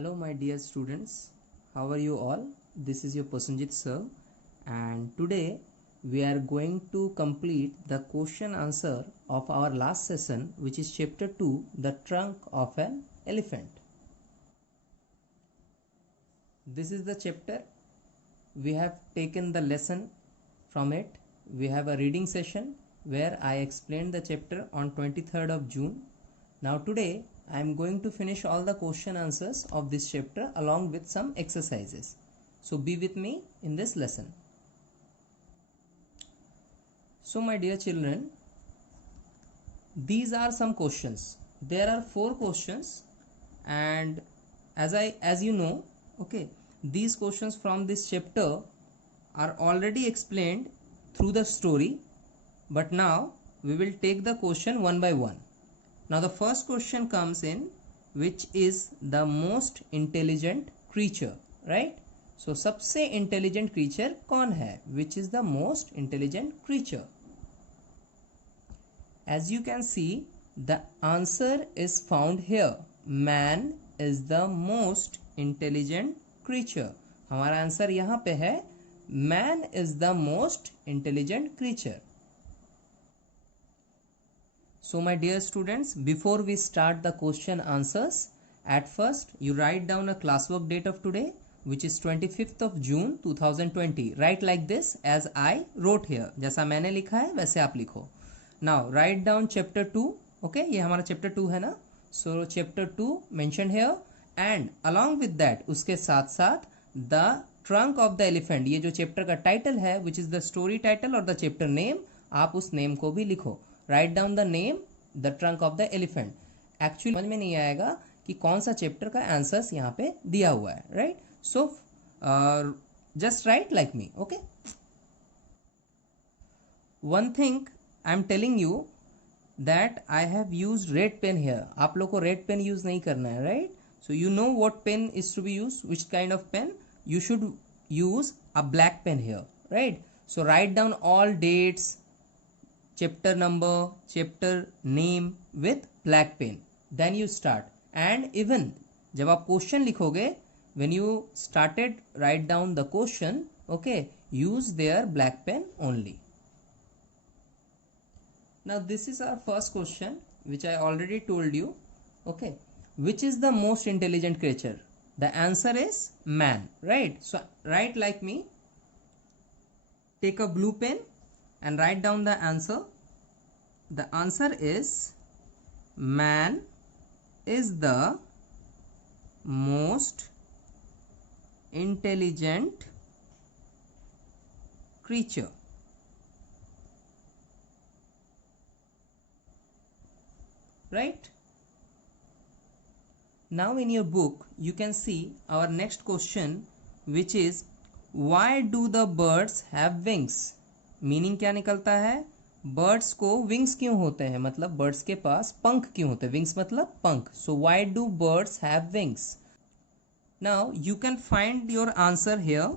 Hello my dear students, how are you all? This is your Prasenjit sir, and today we are going to complete the question answer of our last session, which is chapter 2, the trunk of an elephant. This is the chapter. We have taken the lesson from it. We have a reading session where I explained the chapter on 23rd of June. Now today I am going to finish all the question answers of this chapter along with some exercises. So be with me in this lesson. So my dear children, these are some questions. There are 4 questions, and as you know, okay, these questions from this chapter are already explained through the story, but now we will take the question one by one. Now the first question comes in, which is the most intelligent creature, right? So सबसे intelligent creature कौन है? Which is the most intelligent creature? As you can see, the answer is found here. Man is the most intelligent creature. हमारा आंसर यहाँ पे है, man is the most intelligent creature. So my dear students, before we start the question answers, at first you write down a classwork date of today, which is 25th of June 2020. Write like this as I wrote here. जैसा मैंने लिखा है वैसे आप लिखो. Now write down chapter 2. Okay, ये हमारा chapter 2 है ना. So chapter 2 mentioned here, and along with that उसके साथ साथ the trunk of the elephant, ये जो chapter का title है, which is the story title और the chapter name, आप उस name को भी लिखो. Write down the name, the trunk of the elephant. Actually समझ में नहीं आएगा कि कौन सा चैप्टर का आंसर्स यहाँ पे दिया हुआ है, right? So just write like me, okay? One thing I am telling you that I have used red pen here. आप लोग को रेड पेन यूज नहीं करना है, right? So you know what pen is to be use, which kind of pen. You should use a black pen here, right? So write down all dates, chapter number, chapter name with black pen. Then you start. And even जब आप क्वेश्चन लिखोगे, when you started write down the question, okay, use their black pen only. Now this is our first question, which I already told you. Okay, which is the most intelligent creature? The answer is man, right? So write like me. Take a blue pen and write down the answer. The answer is man is the most intelligent creature. Right? Now in your book you can see our next question, which is why do the birds have wings? Meaning क्या निकलता है? बर्ड्स को विंग्स क्यों होते हैं, मतलब बर्ड्स के पास पंख क्यों होते हैं? विंग्स मतलब पंख. So why do birds have wings? Now you can find your answer here.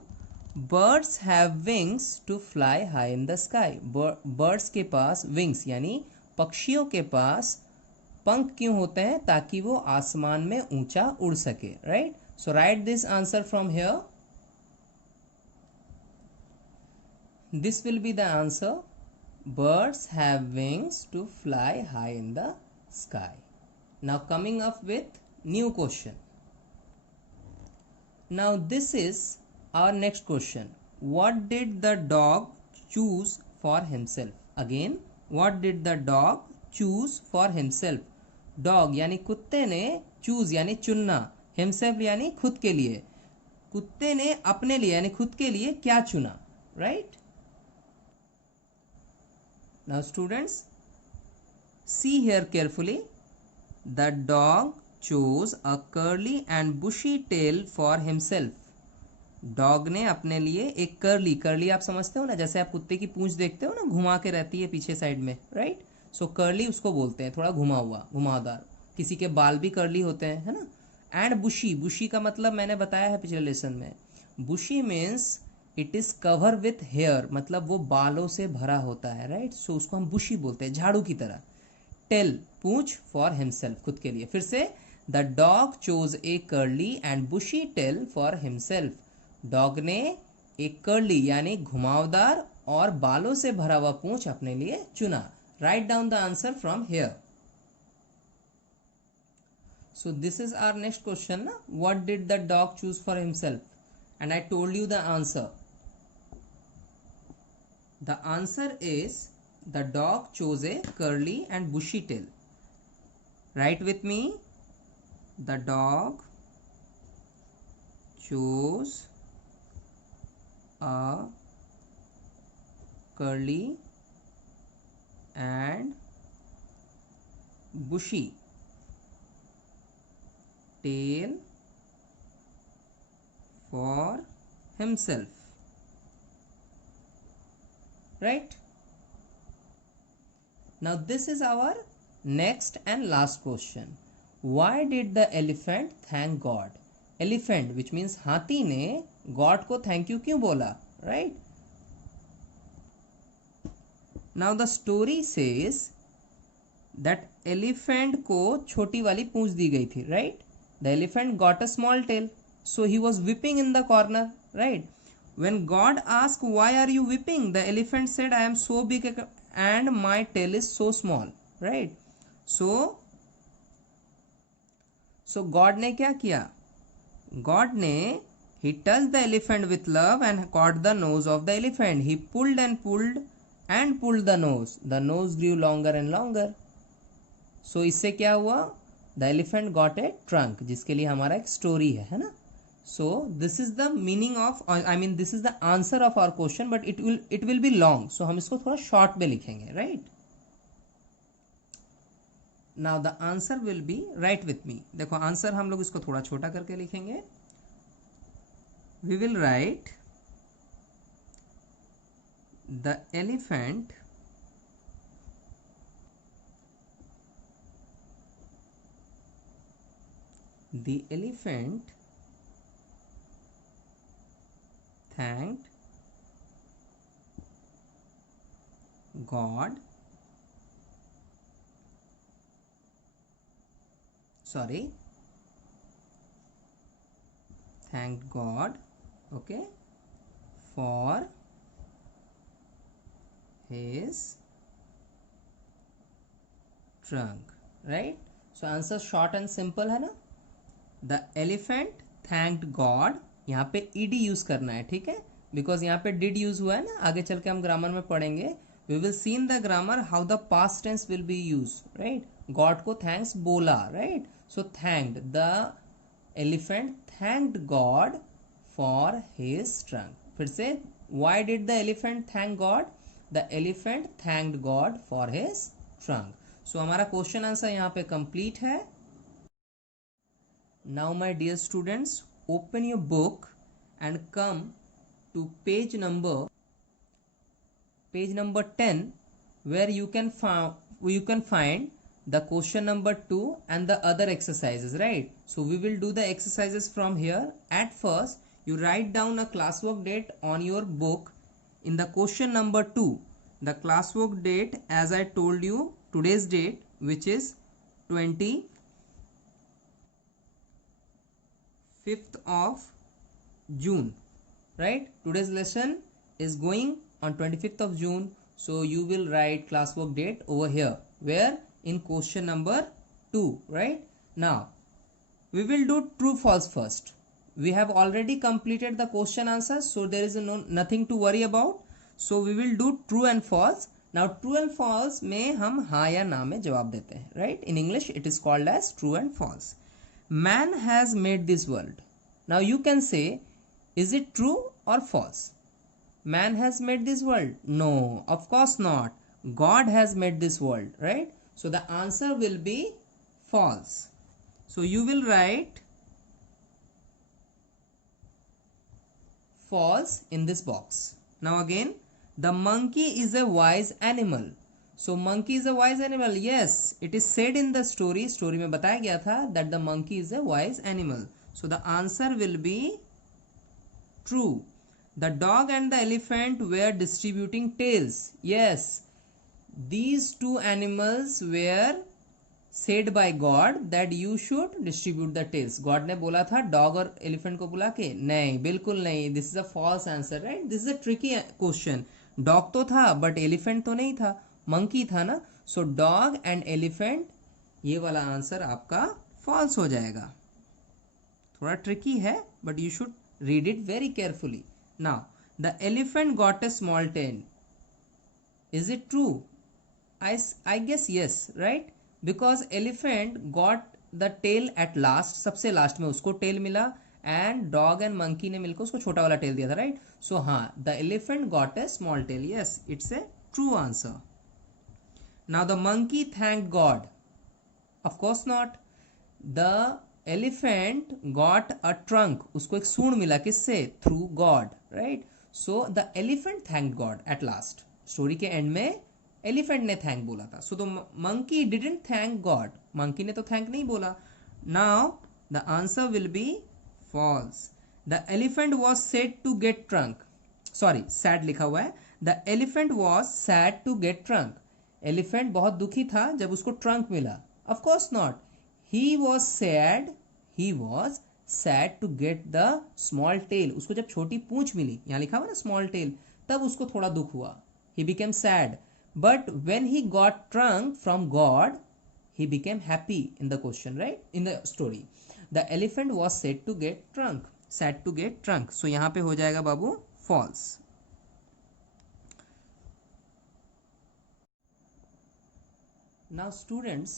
Birds have wings to fly high in the sky. Birds के पास विंग्स यानी पक्षियों के पास पंख क्यों होते हैं? ताकि वो आसमान में ऊंचा उड़ सके, right? So right this answer from here. This will be the answer. Birds have wings to fly high in the sky. Now coming up with new question. Now this is our next question. What did the dog choose for himself? Again, what did the dog choose for himself? Dog यानी कुत्ते ने choose यानी चुनना, himself यानी खुद के लिए. कुत्ते ने अपने लिए यानी खुद के लिए क्या चुना, right? Now students, see here carefully. The dog chose a curly and bushy tail for himself. Dog ने अपने लिए एक curly आप समझते हो ना, जैसे आप कुत्ते की पूंछ देखते हो ना, घुमा के रहती है पीछे साइड में, राइट? सो curly उसको बोलते हैं, थोड़ा घुमा हुआ, घुमावदार. किसी के बाल भी curly होते हैं, है ना? एंड bushy का मतलब मैंने बताया है पिछले लेसन में. bushy means it is cover with hair, मतलब वो बालों से भरा होता है, राइट? सो उसको हम बुशी बोलते हैं, झाड़ू की तरह. टेल पूंछ, फॉर हिमसेल्फ खुद के लिए. फिर से the dog chose a curly and bushy tail for himself. Dog ने एक कर्ली यानी घुमावदार और बालों से भरा हुआ पूंछ अपने लिए चुना। Write down the answer from here. So this is our next question. What did the dog choose for himself? And I told you the answer. The answer is the dog chose a curly and bushy tail. Write with me. The dog chose a curly and bushy tail for himself. Right? Now this is our next and last question. Why did the elephant thank God? Elephant, which means हाथी ने God को thank you क्यों बोला? Right? Now the story says that elephant को छोटी वाली पूंछ दी गई थी. Right? The elephant got a small tail, so he was whipping in the corner, right? When God asked, why are you whipping? The elephant said, I am so big and my tail is so small, right? So God ने क्या किया? God ने he touched the elephant with love and caught the nose of the elephant. He pulled and pulled and pulled the nose. The nose grew longer and longer. So इससे क्या हुआ? The elephant got a trunk, जिसके लिए हमारा एक story है ना. So this is the meaning of, I mean this is the answer of our question, but it will be long, so हम इसको थोड़ा शॉर्ट में लिखेंगे. Right, now the answer will be, right with me. देखो answer हम लोग इसको थोड़ा छोटा करके लिखेंगे. We will write the elephant The elephant thanked God. Thanked God, okay, for his trunk. Right? So answer short and simple है ना. द एलिफेंट थैंक्ड गॉड, यहाँ पे ईडी यूज करना है, ठीक है, बिकॉज यहाँ पे डिड यूज हुआ है ना. आगे चल के हम ग्रामर में पढ़ेंगे. We will see in the grammar how the past tense will be use. Right, God को थैंक्स बोला. Right, so thanked, the elephant thanked God for his trunk. फिर से, why did the elephant thank God? The elephant thanked God for his trunk. So हमारा question answer यहाँ पे कंप्लीट है. Now my dear students, open your book and come to page number 10, where you can find the question number 2 and the other exercises. Right, so we will do the exercises from here. At first you write down a classwork date on your book. In the question number 2, the classwork date, as I told you, today's date, which is 25th of June. Right, today's lesson is going on 25th of June, so you will write classwork date over here, where in question number 2. Right, now we will do true false first. We have already completed the question answers, so there is nothing to worry about. So we will do true and false. Now true and false में हम हाँ या ना में जवाब देते हैं. Right, in English it is called as true and false. Man has made this world. Now you can say, is it true or false? Man has made this world? No, of course not. God has made this world. Right, so the answer will be false. So you will write false in this box. Now again, the monkey is a wise animal. So monkey is a wise animal. Yes, it is said in the story. Story में बताया गया था that the monkey is a wise animal. So the answer will be true. The dog and the elephant were distributing tails. Yes, these two animals were said by God that you should distribute the tails. God ने बोला था डॉग और एलिफेंट को बुला के? नहीं, बिल्कुल नहीं, this is a false answer, right? This is a tricky question. Dog तो था बट एलिफेंट तो नहीं था, मंकी था ना। सो डॉग एंड एलिफेंट, ये वाला आंसर आपका फॉल्स हो जाएगा। थोड़ा ट्रिकी है but you should read it very carefully. Now the elephant got a small tell, is it true? I guess yes, right? Because elephant got the tail at last, सबसे लास्ट में उसको टेल मिला, एंड डॉग एंड मंकी ने मिलकर उसको छोटा वाला टेल दिया था, राइट? सो हाँ, the elephant got a small tail, yes, it's a true answer. Now the monkey thank God, of course not. The elephant got a trunk, उसको एक सूंड मिला, किससे? Through God, right? So the elephant thank God at last. Story के end में elephant ने thank बोला था। So the monkey didn't thank God, monkey ने तो थैंक नहीं बोला। Now the answer will be false. The elephant was said to get trunk, sorry sad लिखा हुआ है। The elephant was sad to get trunk, elephant बहुत दुखी था जब उसको ट्रंक मिला। Of course not, he was sad to get the small tail, उसको जब छोटी पूंछ मिली, यहाँ लिखा हुआ ना स्मॉल टेल, तब उसको थोड़ा दुख हुआ, he became sad. But when he got trunk from God, he became happy in the question, right? In the story, the elephant was said to get trunk, sad to get trunk. So यहाँ पे हो जाएगा बाबू false. Now students,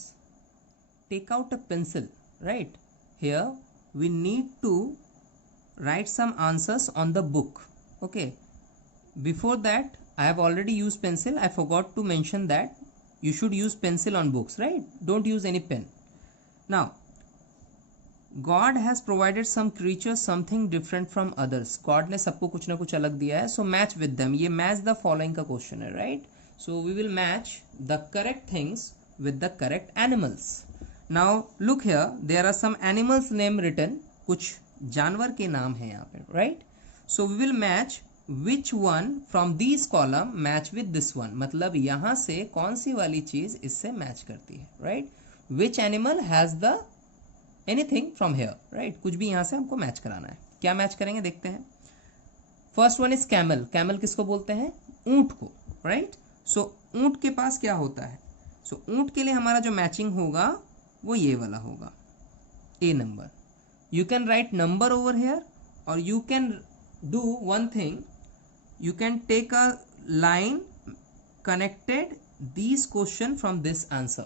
take out a pencil, right? Here we need to write some answers on the book. Okay. Before that, I have already used pencil. I forgot to mention that you should use pencil on books, right? Don't use any pen. Now, God has provided some creatures something different from others. God ने सबको कुछ ना कुछ अलग दिया है. So match with them. ये match the following का question है, right? So we will match the correct things with the correct animals. Now look here. There are some animals name written. कुछ जानवर के नाम हैं यहाँ पे, right? So we will match which one from these column match with this one. मतलब यहाँ से कौन सी वाली चीज इससे मैच करती है, right? Which animal has the anything from here, right? कुछ भी यहाँ से हमको मैच कराना है. क्या मैच करेंगे देखते हैं. First one is camel. Camel किसको बोलते हैं? ऊंट को, राइट? सो ऊंट के पास क्या होता है? सो ऊंट के लिए हमारा जो मैचिंग होगा वो ये वाला होगा, A number. You can write number over here और you can do one thing. You can take a line connected these question from this answer.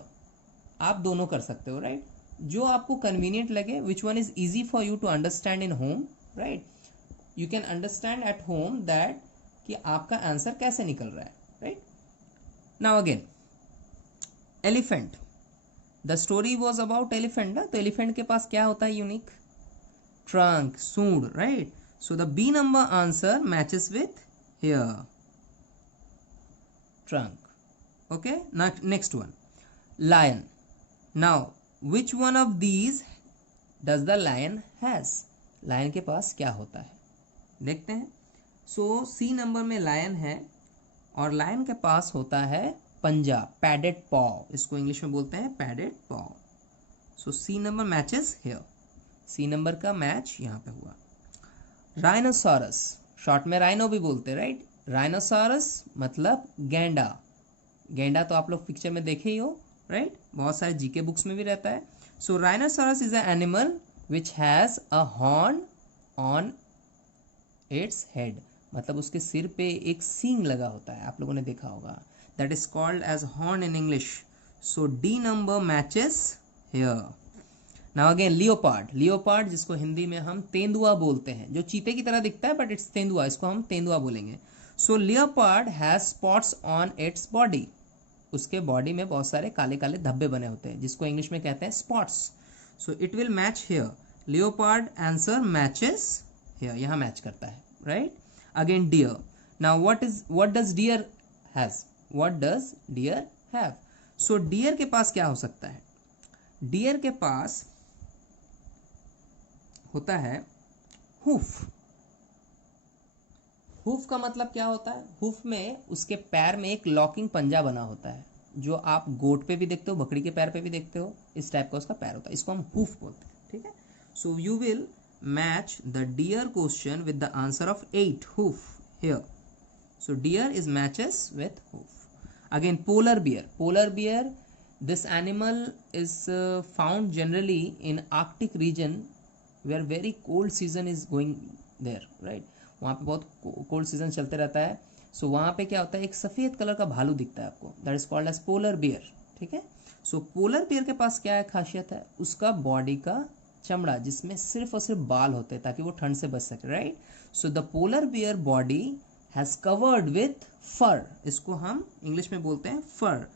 आप दोनों कर सकते हो, राइट? जो आपको कन्वीनियंट लगे, which one is easy for you to understand in home, right? You can understand at home that कि आपका आंसर कैसे निकल रहा है, right? Now again, elephant. The story was about elephant ना, तो एलिफेंट के पास क्या होता है यूनिक? ट्रंक, सूंड, right? So the B number answer matches with here, trunk. Okay, next one, lion. Now which one of these does the lion has? lion के पास क्या होता है देखते हैं. so C नंबर में lion है और lion के पास होता है पंजा, padded paw. इसको इंग्लिश में बोलते हैं padded paw. so C number matches here. C number का मैच यहाँ पे हुआ. rhinoceros, शॉर्ट में राइनो भी बोलते हैं, राइट? राइनोसॉरस मतलब गैंडा. गैंडा तो आप लोग पिक्चर में देखे ही हो, राइट? बहुत सारे जीके बुक्स में भी रहता है. So rhinoceros is a animal which has a horn on its head. मतलब उसके सिर पे एक सींग लगा होता है, आप लोगों ने देखा होगा. That is called as horn in English. So D number matches here. Now again leopard. Leopard जिसको हिंदी में हम तेंदुआ बोलते हैं, जो चीते की तरह दिखता है बट इट्स तेंदुआ, इसको हम तेंदुआ बोलेंगे. So leopard has spots on its body. उसके बॉडी में बहुत सारे काले काले धब्बे बने होते हैं जिसको इंग्लिश में कहते हैं spots. So it will match here. Leopard answer matches here, यहाँ मैच करता है, right? Again deer. Now what does deer has? What does deer have? So deer के पास क्या हो सकता है? डियर के पास होता है हुफ. हुफ का मतलब क्या होता है? हुफ में उसके पैर में एक लॉकिंग पंजा बना होता है, जो आप गोट पे भी देखते हो, बकरी के पैर पे भी देखते हो, इस टाइप का उसका पैर होता है, इसको हम हूफ बोलते हैं, ठीक है। So you will match the deer question with the answer of 8 hoof here. So deer is matches with hoof. Again, polar bear, this animal is found generally in Arctic region where very cold season is going there, right? वहाँ पे बहुत cold season चलते रहता है। सो वहाँ पे क्या होता है, एक सफ़ेद कलर का भालू दिखता है आपको, that is called as polar bear, ठीक है। सो पोलर बियर के पास क्या है खासियत है, उसका बॉडी का चमड़ा जिसमें सिर्फ और सिर्फ बाल होते हैं ताकि वो ठंड से बच सके, right. So the polar bear body has covered with fur, इसको हम इंग्लिश में बोलते हैं fur,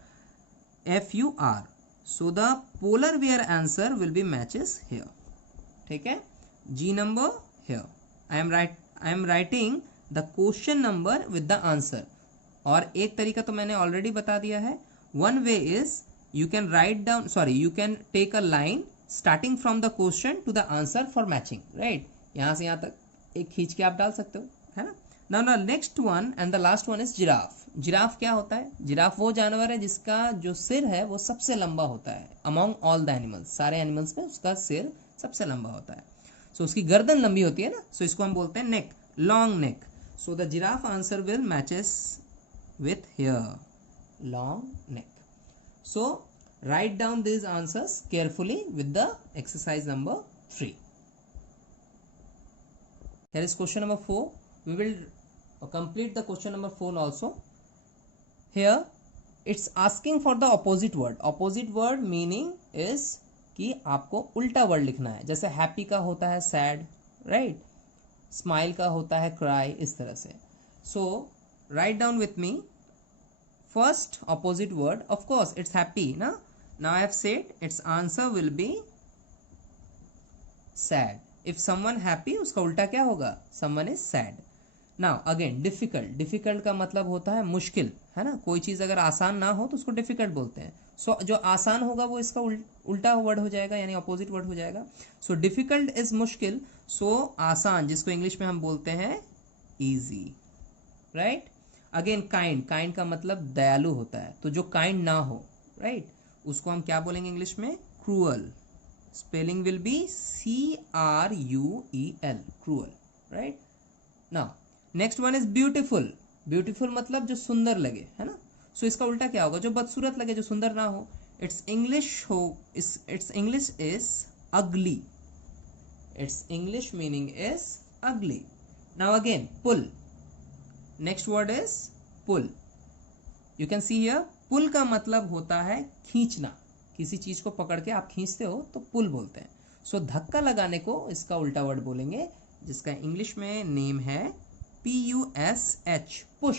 FUR. So the polar bear answer will be matches here, ठीक है। G number here. I am writing the question number with the answer. और एक तरीका तो मैंने ऑलरेडी बता दिया है. One way is you can write down, you can take a line starting from the question to the answer for matching, right? यहाँ से यहाँ तक एक खींच के आप डाल सकते हो, है ना. Now next one and the last one is giraffe. Giraffe क्या होता है? जिराफ वो जानवर है जिसका जो सिर है वो सबसे लंबा होता है among all the animals. सारे एनिमल्स में उसका सिर सबसे लंबा होता है. सो उसकी गर्दन लंबी होती है ना, सो इसको हम बोलते हैं neck, long neck. So the giraffe answer will matches with here, long neck. So write down these answers carefully with the exercise number 3. Here is question number 4. We will complete the question number 4 also. Here it's asking for the opposite word. Opposite word meaning is कि आपको उल्टा वर्ड लिखना है. जैसे हैप्पी का होता है sad, right. Smile का होता है क्राई, इस तरह से. So write down with me. First opposite word, of course it's happy na. Now I have said its answer will be sad. If someone happy, उसका उल्टा क्या होगा? Someone is sad. Now again difficult. Difficult का मतलब होता है मुश्किल, है ना. कोई चीज़ अगर आसान ना हो तो उसको difficult बोलते हैं. सो जो आसान होगा वो इसका उल्टा वर्ड हो जाएगा, यानी ऑपोजिट वर्ड हो जाएगा. सो डिफिकल्ट इज मुश्किल, सो आसान जिसको इंग्लिश में हम बोलते हैं easy, right. Again kind. Kind का मतलब दयालु होता है, तो जो काइंड ना हो, राइट, उसको हम क्या बोलेंगे इंग्लिश में? Cruel. Spelling will be CRUEL, cruel, right. Now next one is beautiful. Beautiful मतलब जो सुंदर लगे, है ना. सो इसका उल्टा क्या होगा? जो बदसूरत लगे, जो सुंदर ना हो. Its English is ugly. Its English meaning is ugly. Now again pull. Next word is pull. You can see here, pull का मतलब होता है खींचना. किसी चीज को पकड़ के आप खींचते हो तो पुल बोलते हैं. सो धक्का लगाने को इसका उल्टा वर्ड बोलेंगे, जिसका इंग्लिश में नेम है PUSH, push.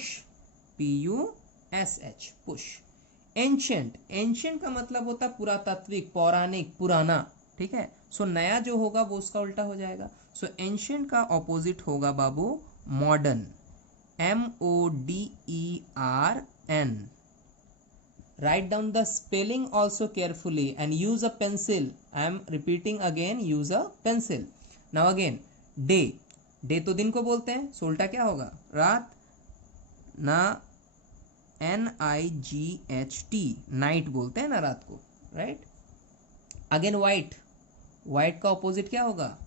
PUSH, push. Ancient. Ancient का मतलब होता है पुरातात्विक, पौराणिक, पुराना, ठीक है. सो नया जो होगा वो उसका उल्टा हो जाएगा. सो एंशिएंट का ऑपोजिट होगा बाबू modern. MODERN. Write down the spelling also carefully and use a pencil. I am repeating again, use a pencil. Now again day. Day तो दिन को बोलते हैं, सो उल्टा क्या होगा? रात. ना NIGHT, नाइट बोलते हैं ना रात को, राइट. Again white. वाइट का ऑपोजिट क्या होगा?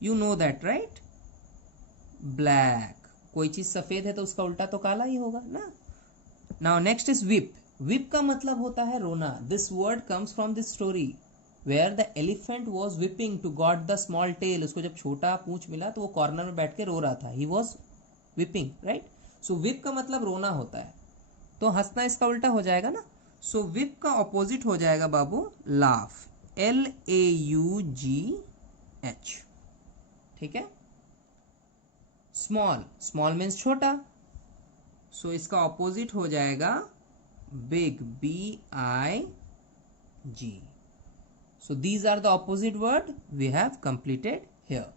You know that, right. Black. कोई चीज सफेद है तो उसका उल्टा तो काला ही होगा ना. Now next is weep. Weep का मतलब होता है रोना. This word comes from this story where the elephant was weeping to got the small tail. उसको जब छोटा पूंछ मिला तो वो कॉर्नर में बैठ के रो रहा था. He was weeping, right. So weep का मतलब रोना होता है, तो हंसना इसका उल्टा हो जाएगा ना. सो विप का ऑपोजिट हो जाएगा बाबू लाफ. LAUGH, ठीक है. स्मॉल. स्मॉल मीन्स छोटा, सो इसका ऑपोजिट हो जाएगा big. BIG. So these are the opposite word we have completed here.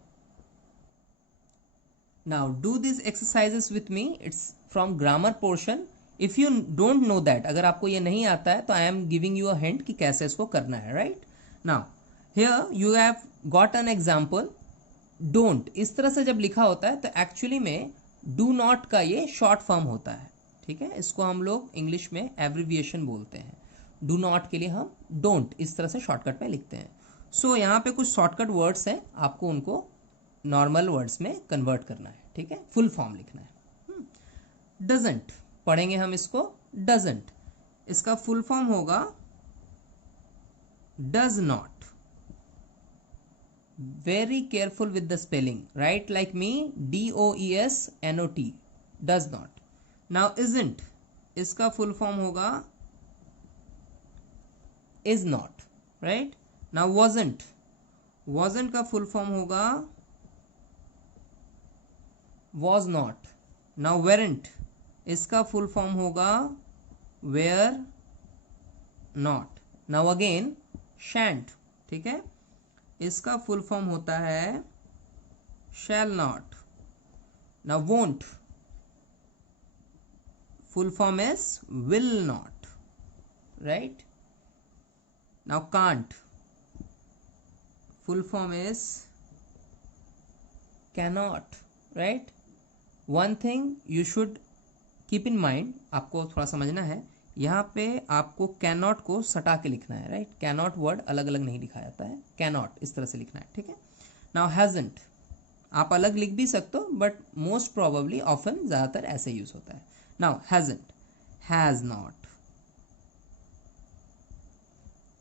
Now do these exercises with me. It's from grammar portion. If you don't know that, अगर आपको ये नहीं आता है तो I am giving you a hint कि कैसे इसको करना है, right? Now here you have got an example. Don't इस तरह से जब लिखा होता है तो एक्चुअली में do not का ये शॉर्ट फॉर्म होता है, ठीक है, इसको हम लोग इंग्लिश में एब्रिविएशन बोलते हैं। डू नॉट के लिए हम डोंट इस तरह से शॉर्टकट में लिखते हैं। सो यहाँ पे कुछ शॉर्टकट वर्ड्स हैं, आपको उनको नॉर्मल वर्ड्स में कन्वर्ट करना है, ठीक है, फुल फॉर्म लिखना है। डजंट पढ़ेंगे हम इसको। डजंट इसका फुल फॉर्म होगा does not. Very careful with the spelling, right like me, DOESNOT, does not. Now isn't इसका फुल फॉर्म होगा is not, right. Now wasn't, wasn't का फुल फॉर्म होगा वॉज नॉट। नाउ वेरेंट इसका फुल फॉर्म होगा where not. Now again शैंट, ठीक है, इसका फुल फॉर्म होता है shall not. Now won't full form is will not, right. Now can't full form is cannot, right. One thing you should keep in mind, आपको थोड़ा समझना है, यहाँ पे आपको कैन नॉट को सटा के लिखना है, राइट। कैन नॉट वर्ड अलग अलग नहीं लिखा जाता है, कैन नॉट इस तरह से लिखना है, ठीक है। नाउ हैजंट आप अलग लिख भी सकते हो, बट मोस्ट प्रोबेबली ऑफन ज़्यादातर ऐसे यूज होता है। Now hasn't, has not,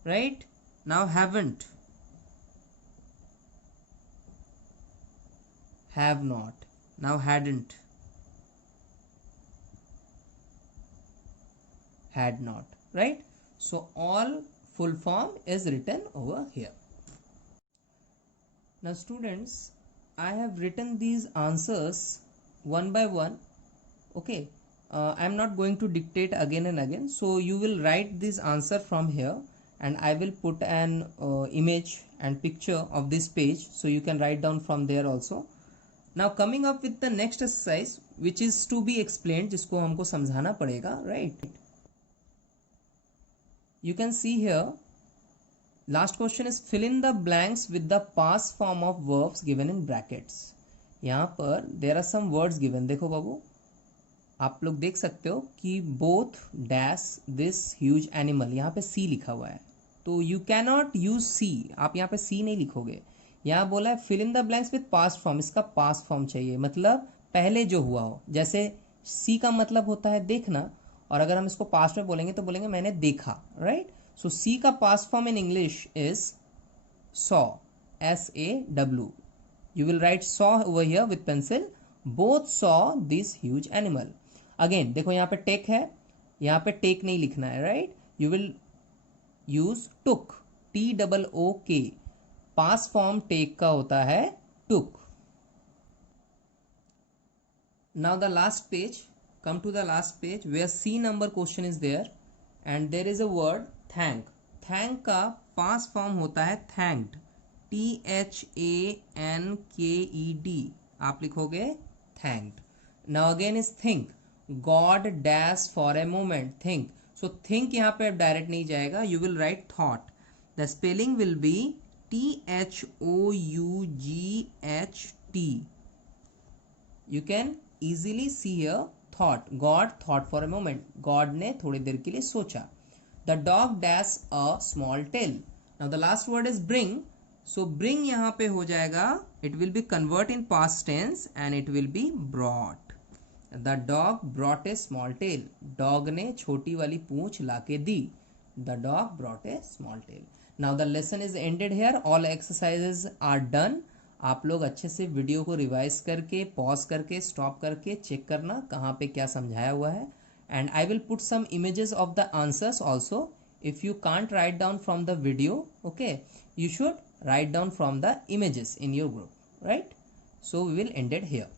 right. Now haven't, have not. Now hadn't, had not, right. So all full form is written over here. Now students, I have written these answers one by one, okay. I am not going to dictate again and again, so you will write this answer from here, and I will put an image and picture of this page, so you can write down from there also. Now coming up with the next exercise which is to be explained, जिसको हमको समझाना पड़ेगा, right. You can see here, last question is fill in the blanks with the past form of verbs given in brackets. यहाँ पर there are some words given, देखो बाबू आप लोग देख सकते हो कि both dash this huge animal, यहाँ पे C लिखा हुआ है, तो you cannot use C, आप यहाँ पे C नहीं लिखोगे। यहाँ बोला है fill in the blanks with past form, इसका पास्ट फॉर्म चाहिए, मतलब पहले जो हुआ हो। जैसे सी का मतलब होता है देखना, और अगर हम इसको पास्ट में बोलेंगे तो बोलेंगे मैंने देखा, राइट। सो सी का past form in English is saw, SAW। You will right saw over here with pencil, both saw this huge animal. Again देखो यहाँ पे टेक है, यहाँ पे टेक नहीं लिखना है, right. You will use took, TOOK। Past form take का होता है took. Now the last page, come to the last page where C number question is there and there is a word thank. Thank का past form होता है thanked, THANKED, आप लिखोगे thanked. Now again is think, God dash for a moment, think. So think यहाँ पे direct नहीं जाएगा, you will write thought, the spelling will be THOUGHT. You can easily see here thought, God thought for a moment, God ने थोड़ी देर के लिए सोचा। The dog dash a small tail. Now the last word is bring, so bring यहाँ पे हो जाएगा, it will be convert in past tense and it will be brought. The dog brought a small tail. Dog ने छोटी वाली पूंछ लाके दी, the dog brought a small tail. Now the lesson is ended here, all exercises are done. आप लोग अच्छे से वीडियो को रिवाइज करके, पॉज करके, स्टॉप करके चेक करना कहाँ पे क्या समझाया हुआ है, and I will put some images of the answers also. If you can't write down from the video, okay, you should write down from the images in your group, right? So we will end it here.